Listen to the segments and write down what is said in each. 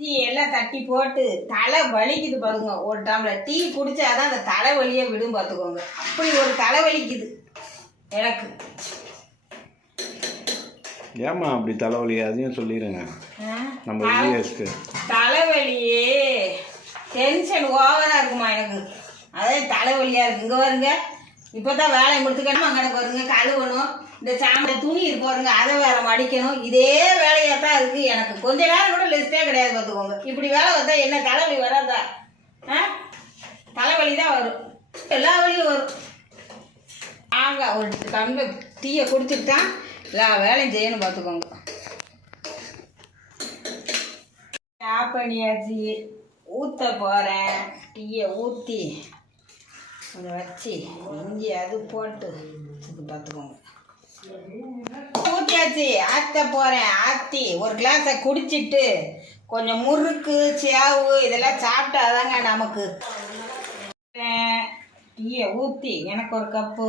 Tea எல்லாம் தட்டி போட்டு தலை வலிக்குது பாருங்க. ஒரு டம்ளர் டீ குடிச்சாதான் அந்த தலைவலியே விடும் பார்த்துக்கோங்க. அப்படி ஒரு தலை வலிக்குது எனக்கு. ஏமா அப்படி தலைவலி? அதையும் சொல்லிடுங்க. நம்ம தலைவலியே டென்ஷன் ஓவரா இருக்குமா எனக்கு. அதே தலைவலியா இருக்கு. இங்க வருங்க, இப்பதான் வேலையை முடிச்சுக்கணும். அங்கே வருங்க, கழுவணும். இந்த சாம்பல் துணி இருக்கு பாருங்க, அதை வேற மடிக்கணும். இதே வேலையா தான் இருக்கு எனக்கு. கொஞ்ச நேரம் கூட லிஸ்டே கிடையாது பார்த்துக்கோங்க. இப்படி வேலை வந்தா என்ன தலைவலி வராதா? தலைவலி தான் வரும், எல்லா வலியும் வரும். ஒரு டம்ளர் டீயை குடிச்சிட்டு தான் எல்லா வேலையும் செய்யணும் பார்த்துக்கோங்க. ஆஃப் பண்ணியாச்சு, ஊற்ற போகிறேன். டீயை ஊற்றி அதை வச்சு இஞ்சி அது போட்டு பார்த்துக்கோங்க. ஊற்றியாச்சு, ஆற்ற போகிறேன். ஆற்றி ஒரு கிளாஸை குடிச்சிட்டு கொஞ்சம் முறுக்கு சேவு இதெல்லாம் சாப்பிட்டாதாங்க நமக்கு. டீயை ஊற்றி எனக்கு ஒரு கப்பு,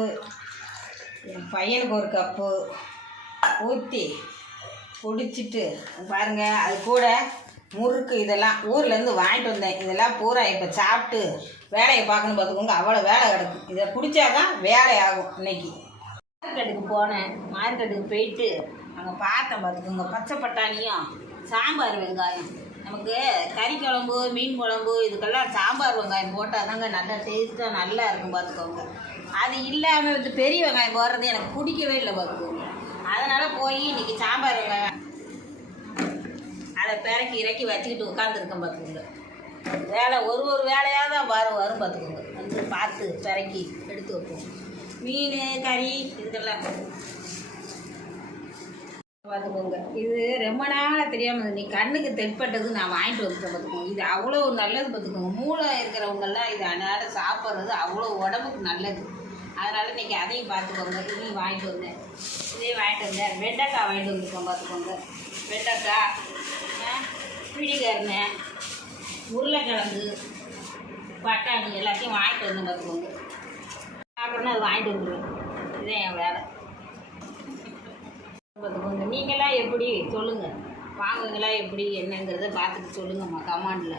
என் பையனுக்கு ஒரு கப்பு ஊற்றி குடிச்சிட்டு பாருங்கள். அது கூட முறுக்கு இதெல்லாம் ஊர்லேருந்து வாங்கிட்டு வந்தேன். இதெல்லாம் பூரா இப்போ சாப்பிட்டு வேலையை பார்க்கணும் பார்த்துக்கோங்க. அவ்வளோ வேலை கிடக்கும். இதை குடித்தாதான் வேலை ஆகும். இன்னைக்கு மார்க்கெட்டுக்கு போனேன். மார்க்கெட்டுக்கு போயிட்டு அங்கே பார்த்தேன் பார்த்துக்கோங்க, பச்சை பட்டாணியும் சாம்பார் வெங்காயம். நமக்கு கறி குழம்பு மீன் குழம்பு இதுக்கெல்லாம் சாம்பார் வெங்காயம் போட்டால் தாங்க நல்லா டேஸ்ட்டாக நல்லா இருக்கும் பார்த்துக்கோங்க. அது இல்லாமல் வந்து பெரிய வெங்காயம் போடுறது எனக்கு பிடிக்கவே இல்லை பார்த்துக்கோங்க. அதனால் போய் இன்றைக்கி சாம்பார் வெங்காயம் அதை பிறக்கி இறக்கி வச்சுக்கிட்டு உட்காந்துருக்கேன் பார்த்துக்கோங்க. வேலை ஒரு வேலையாக தான் வரும் பார்த்துக்கோங்க. வந்து பார்த்து பிறக்கி எடுத்து வைப்போம். மீன் கறி இதுக்கெல்லாம் பார்த்துக்கோங்க. இது ரொம்ப நாளாக தெரியாமல் நீ கண்ணுக்கு தென்பட்டது நான் வாங்கிட்டு வந்துட்டேன் பார்த்துக்கோங்க. இது அவ்வளோ நல்லது பார்த்துக்கோங்க. மூளை இருக்கிறவங்கெல்லாம் இது அன்னாட சாப்பிட்றது அவ்வளோ உடம்புக்கு நல்லது. அதனால் இன்றைக்கி அதையும் பார்த்துக்கோங்க. இதையும் வாங்கிட்டு வந்தேன். இதையும் வாங்கிட்டு வந்தேன். வெண்டைக்காய் வாங்கிட்டு வந்துருக்கோம் பார்த்துக்கோங்க. வெண்டைக்காய், பிடிகரணை, உருளைக்கிழங்கு, பட்டாணி எல்லாத்தையும் வாங்கிட்டு வந்தேன் பார்த்துக்கோங்க. சாப்பிட்றோன்னா அது வாங்கிட்டு வந்துடுவேன். இதே என் வேலை பார்த்துக்கோங்க. நீங்களாம் எப்படி சொல்லுங்கள், வாங்குவீங்களா எப்படி என்னங்கிறத பார்த்துட்டு சொல்லுங்கம்மா கமெண்டில்.